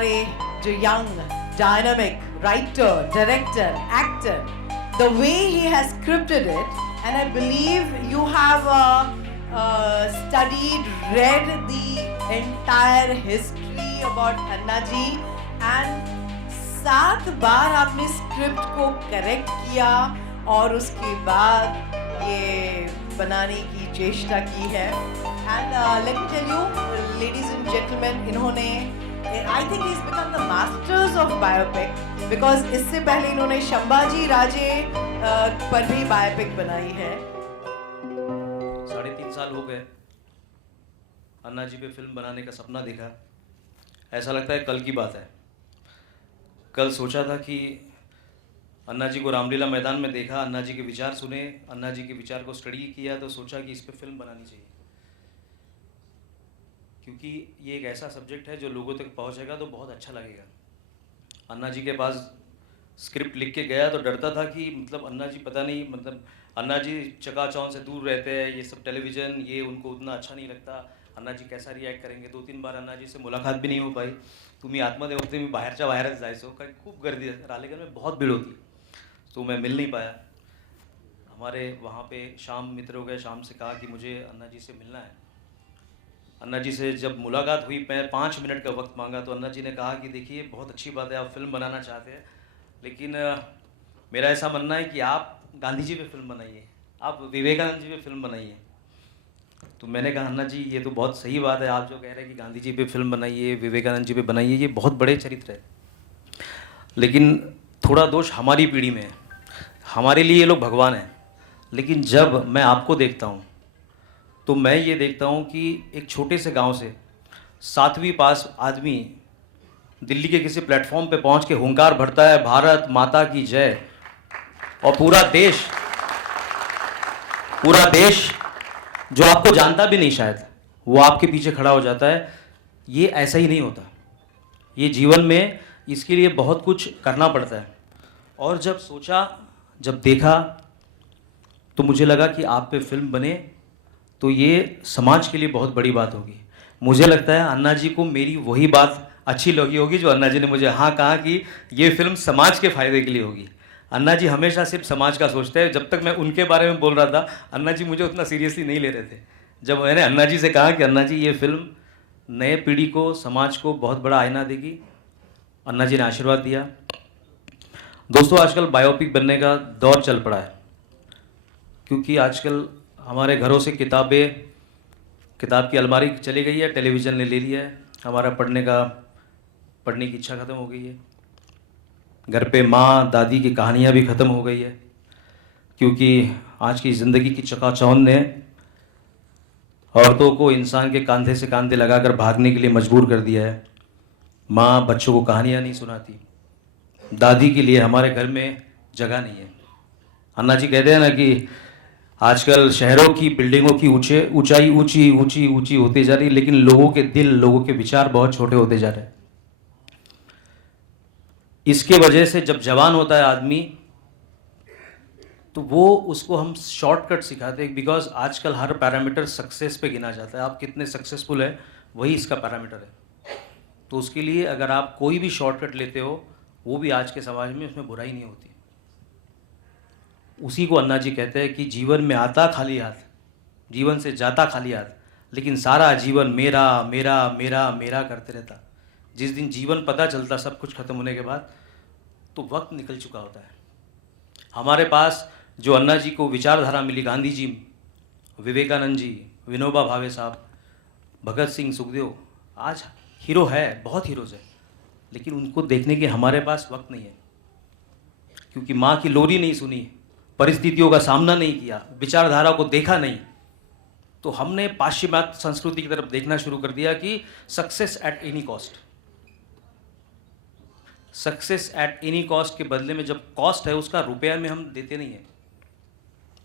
हमारे जो young dynamic writer, director, actor, the way he has scripted it, and I believe you have studied, read the entire history about Anna ji, and 7 बार आपने script को correct किया और उसके बाद ये बनाने की चेष्टा की है. And let me tell you, ladies and gentlemen, इन्होंने I think he's become the masters of biopic because इससे पहले इन्होंने शंभाजी राजे पर भी बायोपिक बनाई है. 3.5 साल हो गए अन्ना जी पे फिल्म बनाने का सपना देखा. ऐसा लगता है कल की बात है. कल सोचा था कि अन्ना जी को रामलीला मैदान में देखा, अन्ना जी के विचार सुने, अन्ना जी के विचार को स्टडी किया तो सोचा कि इस पे फिल्म बनानी चाहिए, क्योंकि ये एक ऐसा सब्जेक्ट है जो लोगों तक पहुंचेगा तो बहुत अच्छा लगेगा. अन्ना जी के पास स्क्रिप्ट लिख के गया तो डरता था कि मतलब अन्ना जी पता नहीं, मतलब अन्ना जी चकाचौंध से दूर रहते हैं, ये सब टेलीविज़न ये उनको उतना अच्छा नहीं लगता, अन्ना जी कैसा रिॲक्ट करेंगे. 2-3 बार अन्ना जी से मुलाकात भी नाही हो पाई. तुम्ही आतमध्ये होते, मी बाहेरच्या बाहेरच जायचो, कारण खूप गर्दी आहे, रालेगण में बहुत भीड़ होती, तो मैं मिल नहीं पाया. हमारे वहाँ पे शाम मित्र हो गए, शाम से कहा कि मुझे अन्ना जी से मिलना है. अन्ना जी से जब मुलाकात हुई, मैं 5 मिनट का वक्त मांगा तो अन्ना जी ने कहा कि देखिए बहुत अच्छी बात है आप फिल्म बनाना चाहते हैं, लेकिन मेरा ऐसा मानना है कि आप गांधी जी पे फिल्म बनाइए, आप विवेकानंद जी पे फिल्म बनाइए. तो मैंने कहा अन्ना जी ये तो बहुत सही बात है, आप जो कह रहे हैं कि गांधी जी पे फिल्म बनाइए, विवेकानंद जी पे बनाइए, ये बहुत बड़े चरित्र है, लेकिन थोड़ा दोष हमारी पीढ़ी में है. हमारे लिए ये लोग भगवान हैं, लेकिन जब मैं आपको देखता हूँ तो मैं ये देखता हूँ कि एक छोटे से गांव से 7वीं पास आदमी दिल्ली के किसी प्लेटफॉर्म पे पहुँच के हुंकार भरता है भारत माता की जय, और पूरा देश जो आपको जानता भी नहीं शायद, वो आपके पीछे खड़ा हो जाता है. ये ऐसा ही नहीं होता, ये जीवन में इसके लिए बहुत कुछ करना पड़ता है. और जब सोचा, जब देखा तो मुझे लगा कि आप पे फिल्म बने तो ये समाज के लिए बहुत बड़ी बात होगी. मुझे लगता है अन्ना जी को मेरी वही बात अच्छी लगी होगी जो अन्ना जी ने मुझे हाँ कहा कि ये फिल्म समाज के फ़ायदे के लिए होगी. अन्ना जी हमेशा सिर्फ समाज का सोचते हैं. जब तक मैं उनके बारे में बोल रहा था अन्ना जी मुझे उतना सीरियसली नहीं ले रहे थे. जब मैंने अन्ना जी से कहा कि अन्ना जी ये फिल्म नए पीढ़ी को, समाज को बहुत बड़ा आईना देगी, अन्ना जी ने आशीर्वाद दिया. दोस्तों आजकल बायोपिक बनने का दौर चल पड़ा है, क्योंकि आजकल हमारे घरों से किताब की अलमारी चली गई है, टेलीविज़न ने ले लिया है, हमारा पढ़ने की इच्छा ख़त्म हो गई है. घर पे माँ दादी की कहानियाँ भी ख़त्म हो गई है, क्योंकि आज की ज़िंदगी की चकाचौंध ने औरतों को इंसान के कंधे से कंधे लगाकर भागने के लिए मजबूर कर दिया है. माँ बच्चों को कहानियाँ नहीं सुनाती, दादी के लिए हमारे घर में जगह नहीं है. अन्ना जी कहते हैं ना कि आजकल शहरों की बिल्डिंगों की ऊंचाई ऊंची होती जा रही है, लेकिन लोगों के दिल, लोगों के विचार बहुत छोटे होते जा रहे हैं. इसके वजह से जब जवान होता है आदमी तो वो उसको हम शॉर्टकट सिखाते हैं, बिकॉज आजकल हर पैरामीटर सक्सेस पे गिना जाता है. आप कितने सक्सेसफुल है वही इसका पैरामीटर है. तो उसके लिए अगर आप कोई भी शॉर्टकट लेते हो, वो भी आज के समाज में उसमें बुराई नहीं होती. उसी को अन्ना जी कहते हैं कि जीवन में आता खाली हाथ, जीवन से जाता खाली हाथ, लेकिन सारा जीवन मेरा मेरा मेरा मेरा करते रहता. जिस दिन जीवन पता चलता सब कुछ खत्म होने के बाद, तो वक्त निकल चुका होता है. हमारे पास जो अन्ना जी को विचारधारा मिली, गांधी जी, विवेकानंद जी, विनोबा भावे साहब, भगत सिंह, सुखदेव, आज हीरो है, बहुत हीरोज़ है, लेकिन उनको देखने के हमारे पास वक्त नहीं है, क्योंकि माँ की लोरी नहीं सुनी, परिस्थितियों का सामना नहीं किया, विचारधारा को देखा नहीं, तो हमने पाश्चिमात्य संस्कृति की तरफ देखना शुरू कर दिया कि success at any cost. Success at any cost के बदले में जब कॉस्ट है उसका रुपया में हम देते नहीं हैं,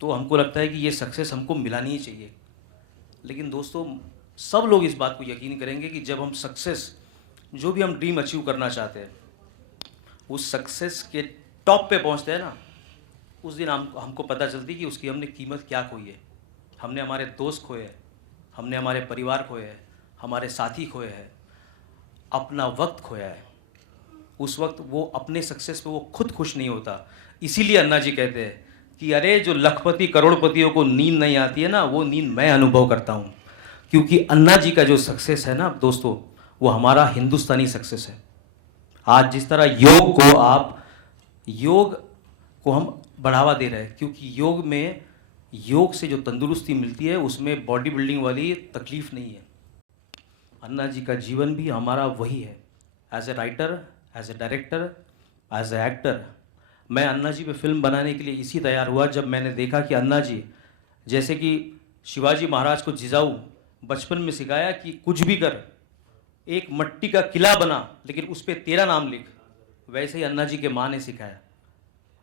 तो हमको लगता है कि ये सक्सेस हमको मिलानी ही चाहिए. लेकिन दोस्तों सब लोग इस बात को यकीन करेंगे कि जब हम सक्सेस, जो भी हम ड्रीम अचीव करना चाहते हैं, उस सक्सेस के टॉप पे पहुंचते हैं ना, उस दिन हमको पता चलती कि उसकी हमने कीमत क्या खोई है. हमने हमारे दोस्त खोए हैं, हमने हमारे परिवार खोए हैं, हमारे साथी खोए हैं. अपना वक्त खोया है। उस वक्त वो अपने सक्सेस पे वो खुद खुश नहीं होता। इसीलिए अन्ना जी कहते हैं कि अरे जो लखपति करोड़पतियों को नींद नहीं आती है ना, वो नींद मैं अनुभव करता हूँ। क्योंकि अन्ना जी का जो सक्सेस है ना दोस्तों, वो हमारा हिंदुस्तानी सक्सेस है। आज जिस तरह योग को हम बढ़ावा दे रहे हैं, क्योंकि योग से जो तंदुरुस्ती मिलती है उसमें बॉडी बिल्डिंग वाली तकलीफ नहीं है। अन्ना जी का जीवन भी हमारा वही है। As a writer, as a director, as a actor, मैं अन्ना जी पे फिल्म बनाने के लिए इसी तैयार हुआ जब मैंने देखा कि अन्ना जी, जैसे कि शिवाजी महाराज को जिजाऊ बचपन में सिखाया कि कुछ भी कर, एक मट्टी का किला बना लेकिन उस पर तेरा नाम लिख, वैसे ही अन्ना जी के माँ ने सिखाया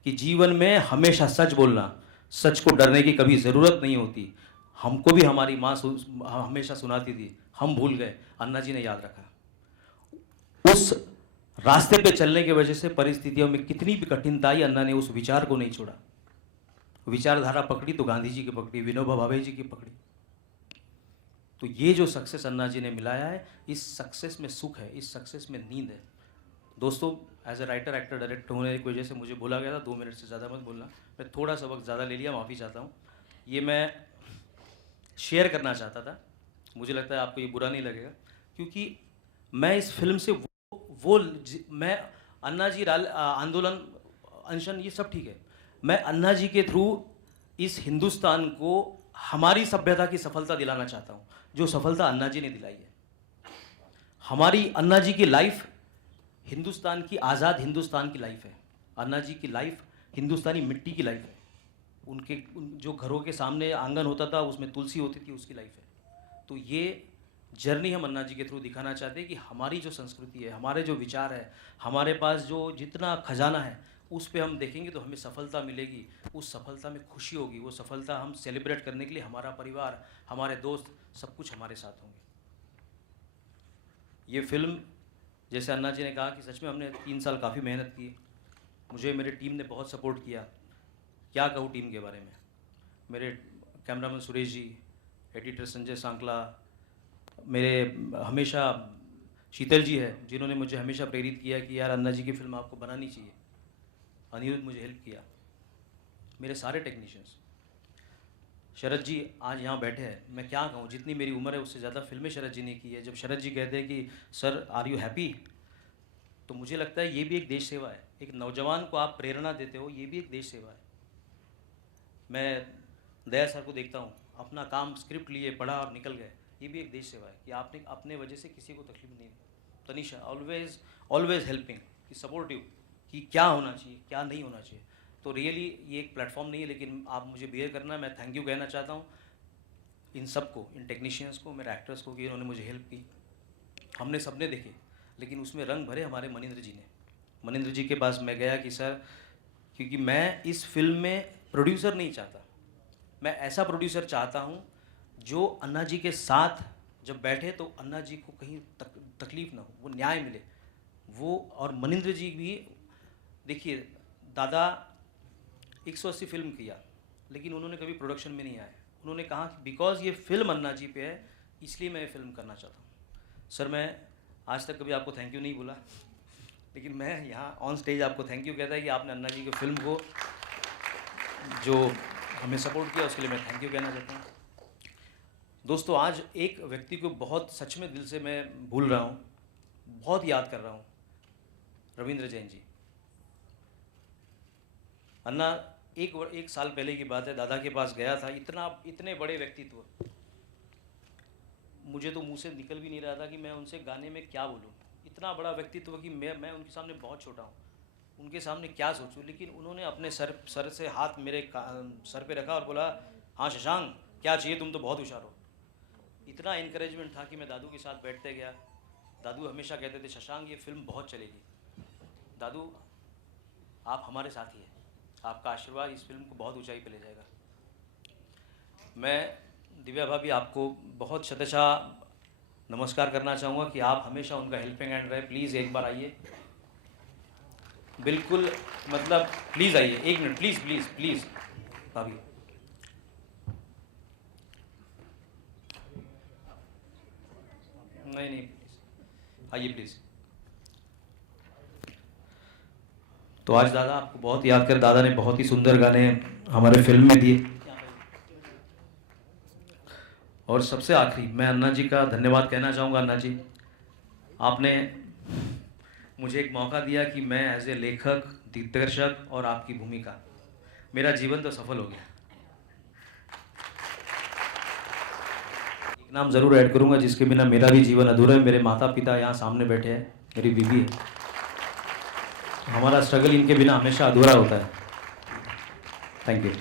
कि जीवन में हमेशा सच बोलना, सच को डरने की कभी ज़रूरत नहीं होती। हमको भी हमारी माँ हमेशा सुनाती थी, हम भूल गए, अन्ना जी ने याद रखा। उस रास्ते पे चलने की वजह से परिस्थितियों में कितनी भी कठिनता आई, अन्ना ने उस विचार को नहीं छोड़ा। विचारधारा पकड़ी तो गांधी जी की पकड़ी, विनोबा भावे जी की पकड़ी। तो ये जो सक्सेस अन्ना जी ने मिलाया है, इस सक्सेस में सुख है, इस सक्सेस में नींद है। दोस्तों, as a writer, actor, director होने की वजह से मुझे बोला गया था 2 मिनट से ज़्यादा मत बोलना। मैं थोड़ा सा वक्त ज़्यादा ले लिया, माफ़ी चाहता हूँ। ये मैं शेयर करना चाहता था, मुझे लगता है आपको ये बुरा नहीं लगेगा, क्योंकि मैं इस फिल्म से मैं अन्ना जी आंदोलन, अनशन, ये सब ठीक है। मैं अन्ना जी के थ्रू इस हिंदुस्तान को हमारी सभ्यता की सफलता दिलाना चाहता हूँ, जो सफलता अन्ना जी ने दिलाई है। हमारी अन्ना जी की लाइफ हिंदुस्तान की, आज़ाद हिंदुस्तान की लाइफ है। अन्ना जी की लाइफ हिंदुस्तानी मिट्टी की लाइफ है। जो घरों के सामने आंगन होता था उसमें तुलसी होती थी, उसकी लाइफ है। तो ये जर्नी हम अन्ना जी के थ्रू दिखाना चाहते हैं कि हमारी जो संस्कृति है, हमारे जो विचार है, हमारे पास जो जितना खजाना है, उस पे हम देखेंगे तो हमें सफलता मिलेगी। उस सफलता में खुशी होगी, वो सफलता हम सेलिब्रेट करने के लिए हमारा परिवार, हमारे दोस्त, सब कुछ हमारे साथ होंगे। ये फिल्म, जैसे अन्ना जी ने कहा कि सच में हमने 3 साल काफ़ी मेहनत की। मुझे मेरे टीम ने बहुत सपोर्ट किया। क्या कहूँ टीम के बारे में, मेरे कैमरामैन सुरेश जी, एडिटर संजय सांकला, मेरे हमेशा शीतल जी है जिन्होंने मुझे हमेशा प्रेरित किया कि यार अन्ना जी की फिल्म आपको बनानी चाहिए। अनिरुद्ध मुझे हेल्प किया, मेरे सारे टेक्नीशियंस, शरद जी आज यहाँ बैठे हैं। मैं क्या कहूँ, जितनी मेरी उम्र है उससे ज़्यादा फिल्में शरद जी ने की है। जब शरद जी कहते हैं कि सर आर यू हैप्पी, तो मुझे लगता है ये भी एक देश सेवा है। एक नौजवान को आप प्रेरणा देते हो, ये भी एक देश सेवा है। मैं दया सर को देखता हूँ, अपना काम स्क्रिप्ट लिए, पढ़ा और निकल गए, ये भी एक देश सेवा है कि आपने अपने वजह से किसी को तकलीफ नहीं दी। तनीषा ऑलवेज हेल्पिंग, कि सपोर्टिव, कि क्या होना चाहिए, क्या नहीं होना चाहिए। तो रियली ये एक प्लेटफॉर्म नहीं है, लेकिन आप मुझे बिहेव करना, मैं थैंक यू कहना चाहता हूँ इन सबको, इन टेक्नीशियंस को, मेरे एक्टर्स को, कि इन्होंने मुझे हेल्प की। हमने सबने देखे, लेकिन उसमें रंग भरे हमारे मनिंद्र जी ने। मनिंद्र जी के पास मैं गया कि सर, क्योंकि मैं इस फिल्म में प्रोड्यूसर नहीं चाहता, मैं ऐसा प्रोड्यूसर चाहता हूँ जो अन्ना जी के साथ जब बैठे तो अन्ना जी को कहीं तकलीफ ना हो, वो न्याय मिले वो। और मनिंद्र जी भी, देखिए दादा 180 फिल्म किया, लेकिन उन्होंने कभी प्रोडक्शन में नहीं आए। उन्होंने कहा कि बिकॉज ये फिल्म अन्ना जी पे है, इसलिए मैं ये फिल्म करना चाहता हूँ। सर, मैं आज तक कभी आपको थैंक यू नहीं बोला, लेकिन मैं यहाँ ऑन स्टेज आपको थैंक यू कहता है कि आपने अन्ना जी की फिल्म को जो हमें सपोर्ट किया, उसके लिए मैं थैंक यू कहना चाहता हूँ। दोस्तों, आज एक व्यक्ति को बहुत सच में दिल से मैं भूल रहा हूँ, बहुत याद कर रहा हूँ, रविंद्र जैन जी। अन्ना एक साल पहले की बात है, दादा के पास गया था। इतने बड़े व्यक्तित्व, मुझे तो मुंह से निकल भी नहीं रहा था कि मैं उनसे गाने में क्या बोलूँ। इतना बड़ा व्यक्तित्व कि मैं उनके सामने बहुत छोटा हूँ, उनके सामने क्या सोचूं। लेकिन उन्होंने अपने सर से हाथ मेरे सर पे रखा और बोला, हाँ शशांक, क्या चाहिए, तुम तो बहुत होशियार हो। इतना इनकरेजमेंट था कि मैं दादू के साथ बैठते गया। दादू हमेशा कहते थे, शशांक ये फिल्म बहुत चलेगी। दादू, आप हमारे साथ ही हैं, आपका आशीर्वाद इस फिल्म को बहुत ऊंचाई पे ले जाएगा। मैं दिव्या भाभी आपको बहुत शतशः नमस्कार करना चाहूँगा कि आप हमेशा उनका हेल्पिंग हैंड रहे। प्लीज़ एक बार आइए, बिल्कुल, मतलब प्लीज़ आइए, 1 मिनट प्लीज़ प्लीज़ प्लीज़ भाभी। नहीं, आइए प्लीज़। तो आज दादा आपको बहुत याद कर, दादा ने बहुत ही सुंदर गाने हमारे फिल्म में दिए। और सबसे आखिरी मैं अन्ना जी का धन्यवाद कहना चाहूँगा। अन्ना जी, आपने मुझे एक मौका दिया कि मैं एज ए लेखक, दिग्दर्शक और आपकी भूमिका, मेरा जीवन तो सफल हो गया। एक नाम ज़रूर ऐड करूँगा जिसके बिना मेरा भी जीवन अधूरा है। मेरे माता पिता यहाँ सामने बैठे हैं, मेरी बीवी है। हमारा स्ट्रगल इनके बिना हमेशा अधूरा होता है। Thank you.